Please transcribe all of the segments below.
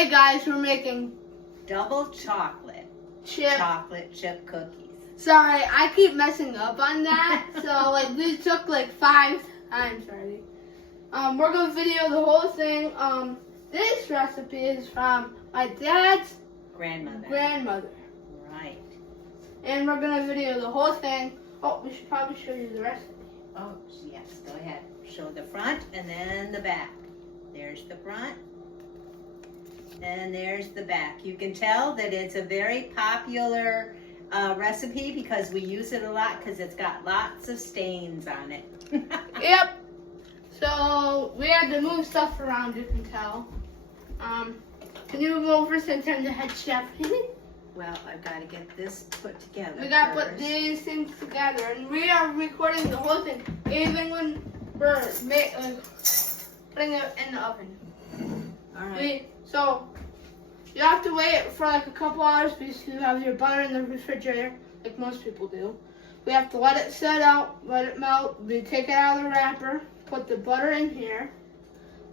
Hey guys, we're making double chocolate chip. chocolate chip cookies. Sorry, I keep messing up on that. So like we took like 5 times already. We're gonna video the whole thing. This recipe is from my dad's grandmother. Right. And we're gonna video the whole thing. Oh, we should probably show you the recipe. Oh, yes, go ahead. Show the front and then the back. There's the front and there's the back. You can tell that it's a very popular recipe because we use it a lot because it's got lots of stains on it. Yep. So we had to move stuff around, you can tell. Can you move over since I'm the head chef? Well, I've got to get this put together. We got to first. put these things together, and we are recording the whole thing, even when we're putting it in the oven. All right. So you have to wait for like a couple hours because you have your butter in the refrigerator, like most people do. We have to let it set out, let it melt. We take it out of the wrapper, put the butter in here.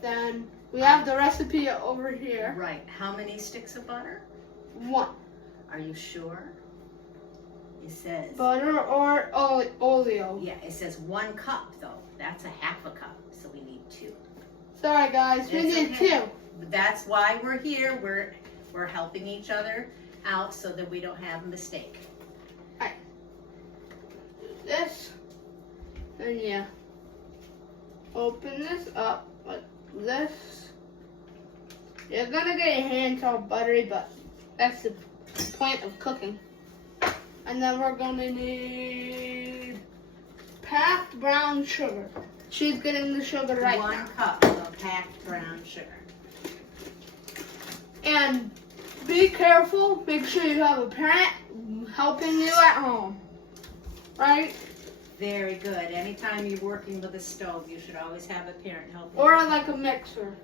Then we have the recipe over here. Right. How many sticks of butter? 1. Are you sure? It says. Butter or oleo. Yeah, it says 1 cup though. That's a half a cup, so we need 2. Sorry guys, we It's need okay. 2. That's why we're here. We're helping each other out so that we don't have a mistake. Alright. This. And yeah. Open this up like this. You're gonna get your hands all buttery, but that's the point of cooking. And then we're gonna need packed brown sugar. She's getting the sugar right 1 now. cup of packed brown sugar. And be careful. Make sure you have a parent helping you at home. Right? Very good. Anytime you're working with a stove, you should always have a parent helping. Or you. like a mixer.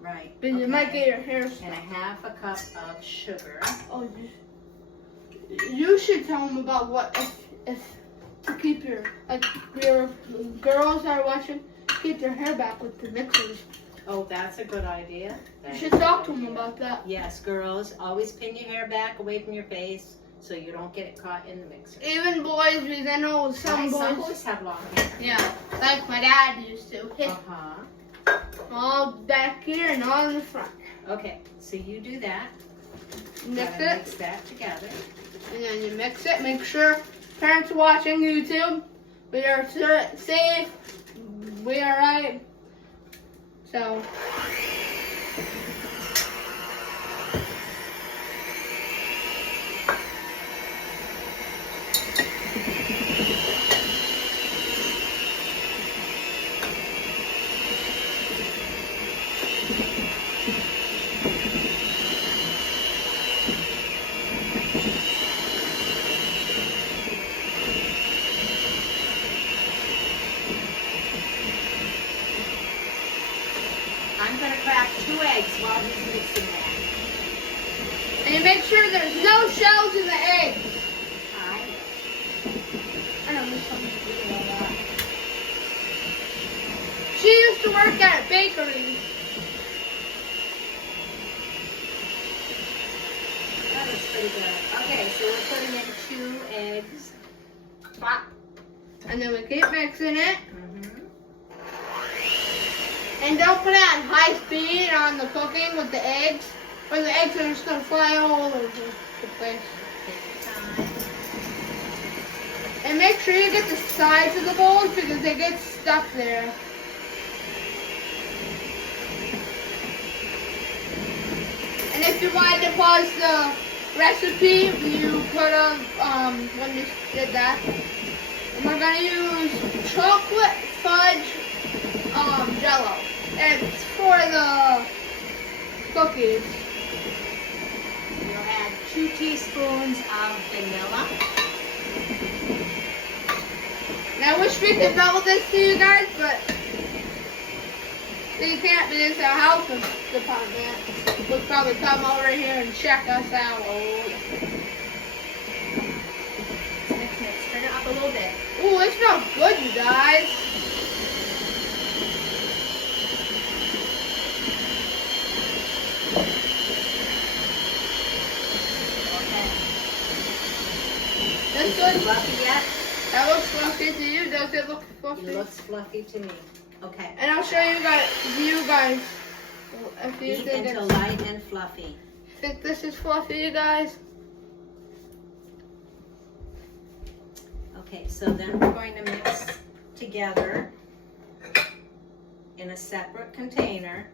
Right. Then you might okay. get your hair And stuck. a half a cup of sugar. Oh, you should tell them about what if to keep your girls that are watching, keep their hair back with the mixers. Oh, that's a good idea. You should talk to them about that. Yes, girls, always pin your hair back away from your face so you don't get it caught in the mixer. Even boys, because I know some Boys have long hair. Yeah, like my dad used to. Uh-huh. All back here and all in the front. Okay, so you do that. Mix Gotta it, Mix that together. and then you mix it. Make sure parents are watching YouTube. We are safe. We are right. So. I'm going to crack 2 eggs while he's mixing that. And you make sure there's no shells in the eggs. I know there's something to do about that. She used to work at a bakery. That looks pretty good. Okay, so we're putting in 2 eggs. Pop. And then we keep mixing it. Mm-hmm. And don't put it on high speed on the cooking with the eggs, or the eggs are just going to fly all over the place. Take your time. And make sure you get the sides of the bowls because they get stuck there. And if you wanted to pause the recipe, you could have when you did that. And we're going to use chocolate fudge Jello. It's for the cookies. You'll add 2 teaspoons of vanilla. Now I wish we could double this to you guys, but you can't because it's our health department. We'll probably come over here and check us out. Mix, turn it up a little bit. Ooh, it smells good, you guys. That's Is it good. fluffy yet? That looks fluffy to you. Does it look fluffy? It looks fluffy to me. Okay. And I'll show you guys if you Beat think, until light and fluffy. think this is fluffy, you guys. Okay, so then we're going to mix together in a separate container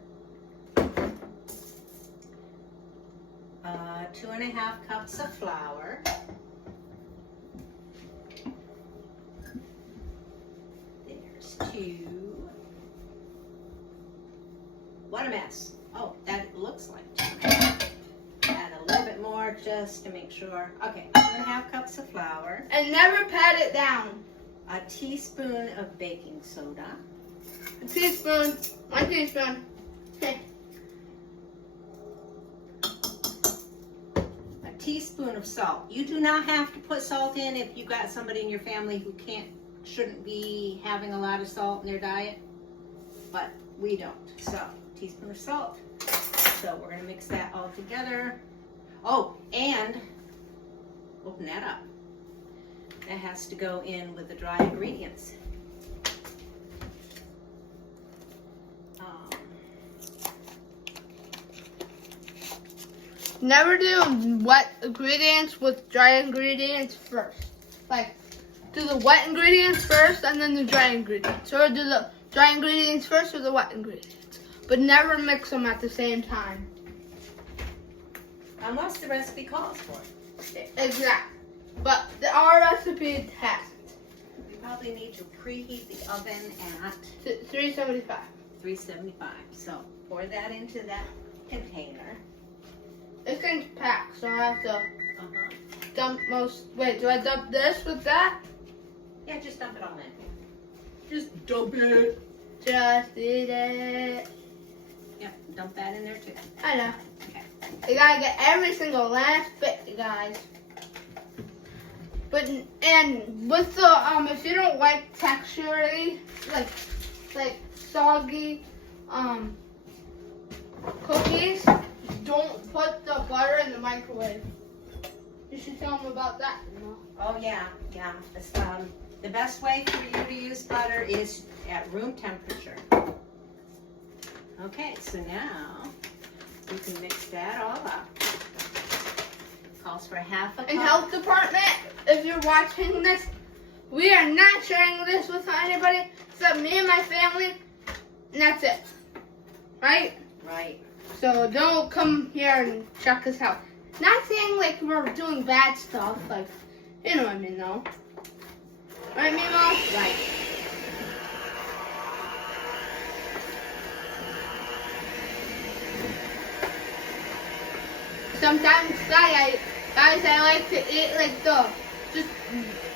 2.5 cups of flour. There's 2. What a mess. Oh, that looks like 2. Add a little bit more just to make sure. Okay, 2.5 cups of flour. And never pat it down. A teaspoon of baking soda. A teaspoon. 1 teaspoon. Okay. A teaspoon of salt. You do not have to put salt in if you got somebody in your family who shouldn't be having a lot of salt in their diet, but we don't. So, teaspoon of salt. So we're gonna mix that all together. Oh, and open that up. That has to go in with the dry ingredients. Never do wet ingredients with dry ingredients first. Like, do the wet ingredients first and then the dry ingredients. Or do the dry ingredients first or the wet ingredients. But never mix them at the same time. Unless the recipe calls for it. Exactly. But our recipe hasn't. You probably need to preheat the oven at 375. 375. So pour that into that container. This thing's packed, so I have to Uh-huh. dump most. Wait, do I dump this with that? Yeah, just dump it all in. Just dump it. Just eat it. Yeah, dump that in there too. I know. Okay. You gotta get every single last bit, you guys. But and with the if you don't like texturally, like soggy cookies, don't put the butter in the microwave. You should tell them about that. You know? Oh yeah, yeah. The best way for you to use butter is at room temperature. Okay, so now we can mix that all up. Calls for 1/2 cup. And health department, if you're watching this, we are not sharing this with anybody except me and my family, and that's it. Right? Right. So don't come here and check us out. Not saying like we're doing bad stuff, like, you know what I mean though. Right, Mimo? Right. Sometimes, guys, I like to eat like just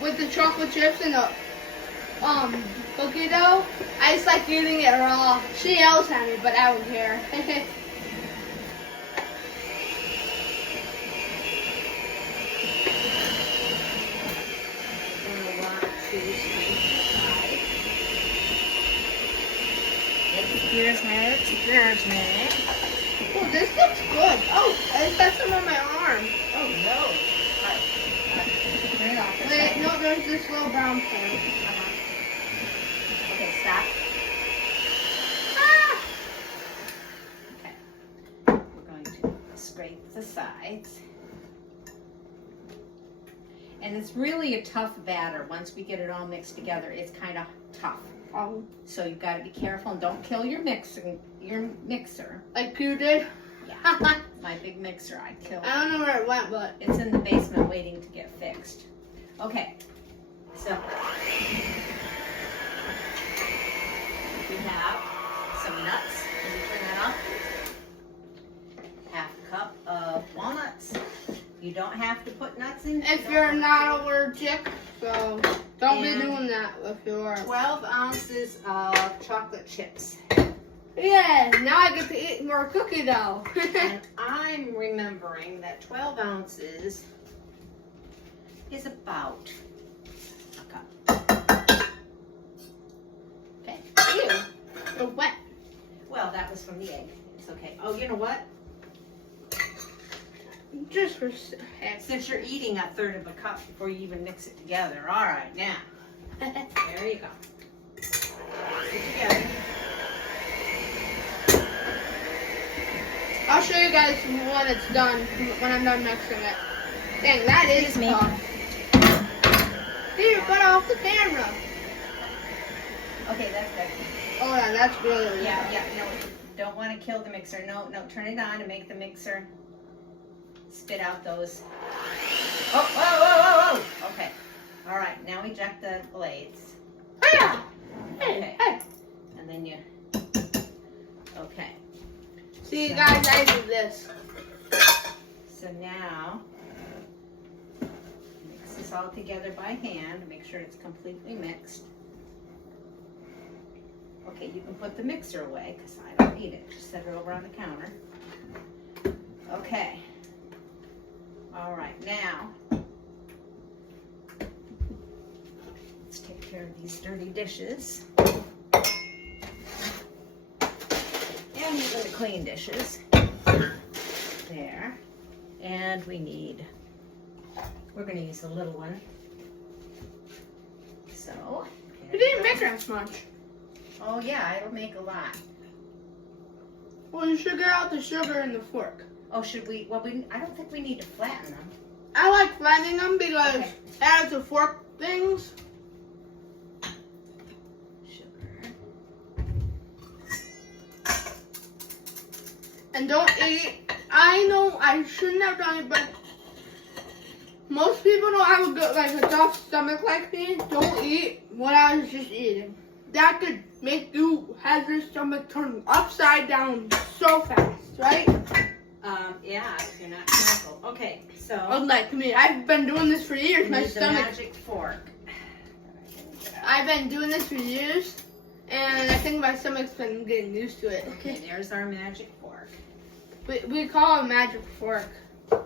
with the chocolate chips and the cookie dough. I just like eating it raw. She yells at me, but I don't care. Excuse me, excuse me. Oh, this looks good. Oh, I got some on my arm. Oh no. Turn it off. Wait, no, there's this little brown thing. Okay, stop. Ah! Okay. We're going to scrape the sides. And it's really a tough batter. Once we get it all mixed together, it's kind of tough. So you've got to be careful and don't kill your mixer. Like you did. Yeah. My big mixer, I killed. I don't know where it went, but It's in the basement waiting to get fixed. Okay. So we have some nuts. Can you turn that off? 1/2 cup of walnuts. You don't have to put nuts in. if you're not allergic, so don't be And doing that if you are. 12 ounces of chocolate chips. Yeah, now I get to eat more cookie dough. And I'm remembering that 12 ounces is about a cup. Okay. Ew, they're wet. Well, that was from the egg. It's okay. Oh, you know what? Just for heck. Since you're eating a third of a cup before you even mix it together. All right, now. There you go. Put it together. I'll show you guys when it's done, when I'm done mixing it. Dang, that is Excuse me. tough. Here, cut off the camera. Okay, that's good. Oh yeah, that's really Yeah, no, don't want to kill the mixer. No, turn it on and make the mixer spit out those. Oh, whoa. Okay. All right, now eject the blades. Oh yeah. Hey, Okay. hey. And then you, okay. See, guys, I do this. So now, mix this all together by hand to make sure it's completely mixed. Okay, you can put the mixer away because I don't need it. Just set it over on the counter. Okay. All right, now, let's take care of these dirty dishes. And even the clean dishes. There. And we're going to use a little one. So. You didn't make that much. Oh yeah, it'll make a lot. Well, you should get out the sugar and the fork. Oh, should we? Well, I don't think we need to flatten them. I like flattening them because Okay. as the fork things. Sugar. And don't eat. I know I shouldn't have done it, but most people don't have a good, like a tough stomach like me. Don't eat what I was just eating. That could make you have your stomach turn upside down so fast, right? Yeah, if you're not careful. Okay, so Unlike me, I've been doing this for years. we My need the stomach. magic fork. I've been doing this for years, and I think my stomach's been getting used to it. Okay, there's our magic fork. We call it a magic fork. Like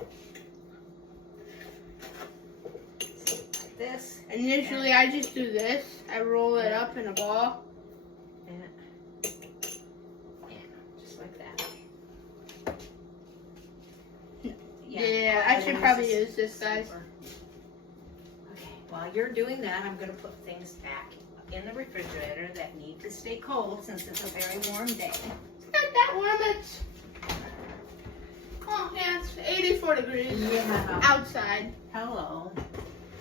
this. And usually I just do this. I roll it up in a ball. And just like that. Yeah, I should probably use this, guys. Okay, while you're doing that, I'm going to put things back in the refrigerator that need to stay cold since it's a very warm day. It's not that warm. It's yeah, it's 84 degrees Yeah. outside. Hello.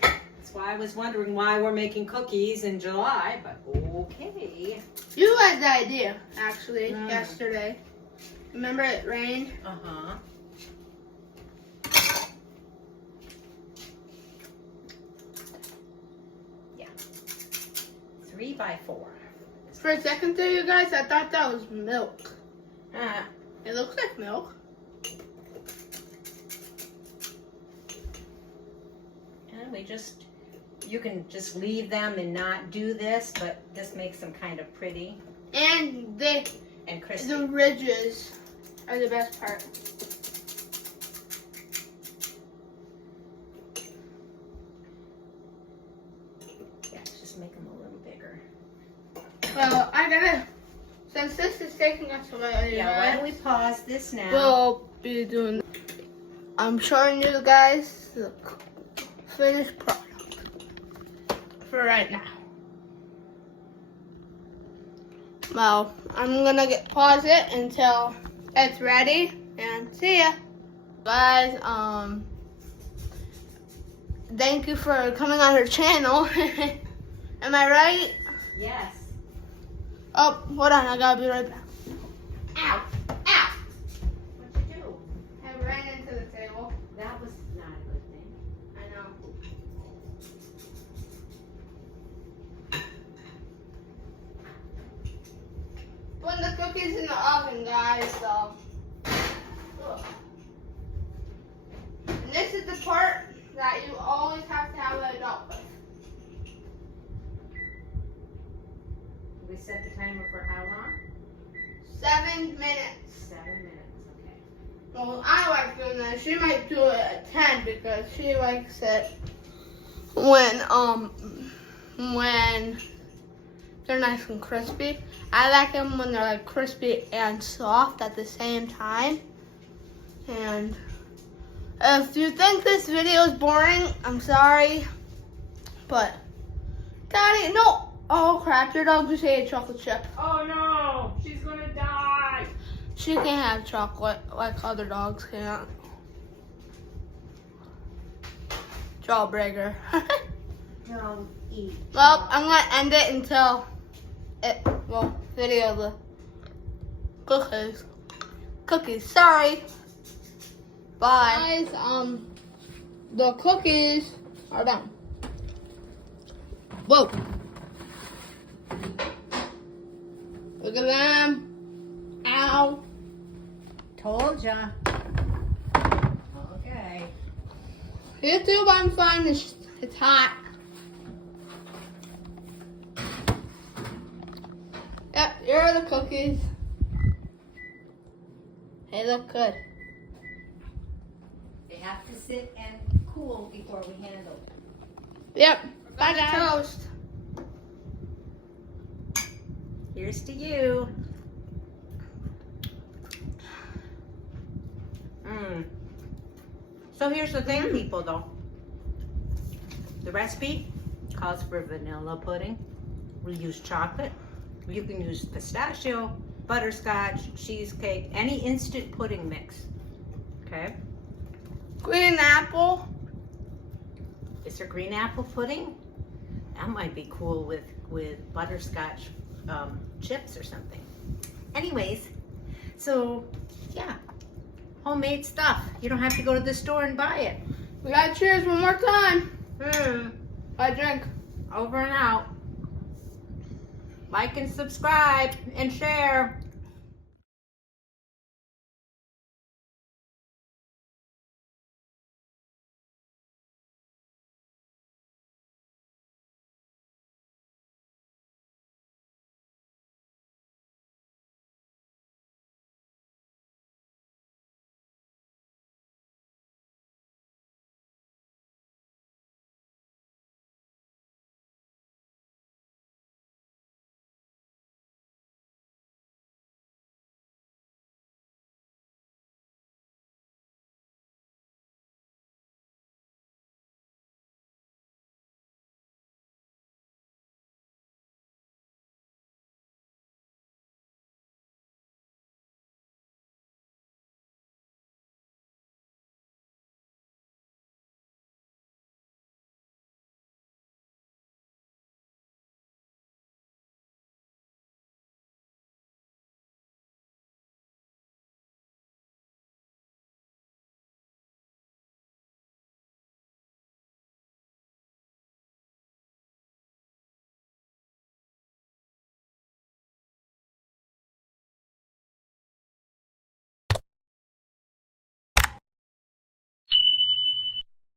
That's why I was wondering why we're making cookies in July, but okay. You had the idea actually Mm. yesterday. Remember it rained? Uh-huh. Yeah. 3 by 4. For a second there, you guys, I thought that was milk. Uh, It looks like milk. and you can just leave them and not do this, but this makes them kind of pretty And and crispy. the ridges are the best part. Yeah, just make them a little bigger. Well, since this is taking us a while, Yeah, why don't we pause this now? we'll be doing. I'm showing you guys the finished product for right now. Well, I'm gonna pause it until it's ready, and see ya, guys. Thank you for coming on our channel. Am I right? Yes. Oh, hold on, I gotta be right back. Ow! Ow! What'd you do? I ran into the table. That was not a good thing. I know. Putting the cookies in the oven, guys, so. Ugh. And this is the part that you always have to have an adult with. We set the timer for how long? 7 minutes. 7 minutes, okay. Well, I like doing that. She might do it at 10 because she likes it when they're nice and crispy. I like them when they're like crispy and soft at the same time. And If you think this video is boring, I'm sorry. But, Daddy, no. Oh crap, your dog just ate a chocolate chip. Oh no, she's gonna die. She can't have chocolate like other dogs can't. Jawbreaker. Don't eat. Well, I'm gonna end it until video the cookies. Cookies, sorry. Bye. Guys, the cookies are done. Whoa. Look at them. Ow. Told ya. Okay. YouTube, I'm fine. It's hot. Yep, here are the cookies. They look good. They have to sit and cool before we handle. Yep. Bye, guys. Toast. Here's to you. So here's the thing, people, though. The recipe calls for vanilla pudding. We use chocolate. You can use pistachio, butterscotch, cheesecake, any instant pudding mix. Okay? Green apple. Is there green apple pudding? That might be cool with butterscotch chips or something. Anyways, so yeah, homemade stuff. You don't have to go to the store and buy it. We got cheers one more time. I drink. Over and out. Like and subscribe and share.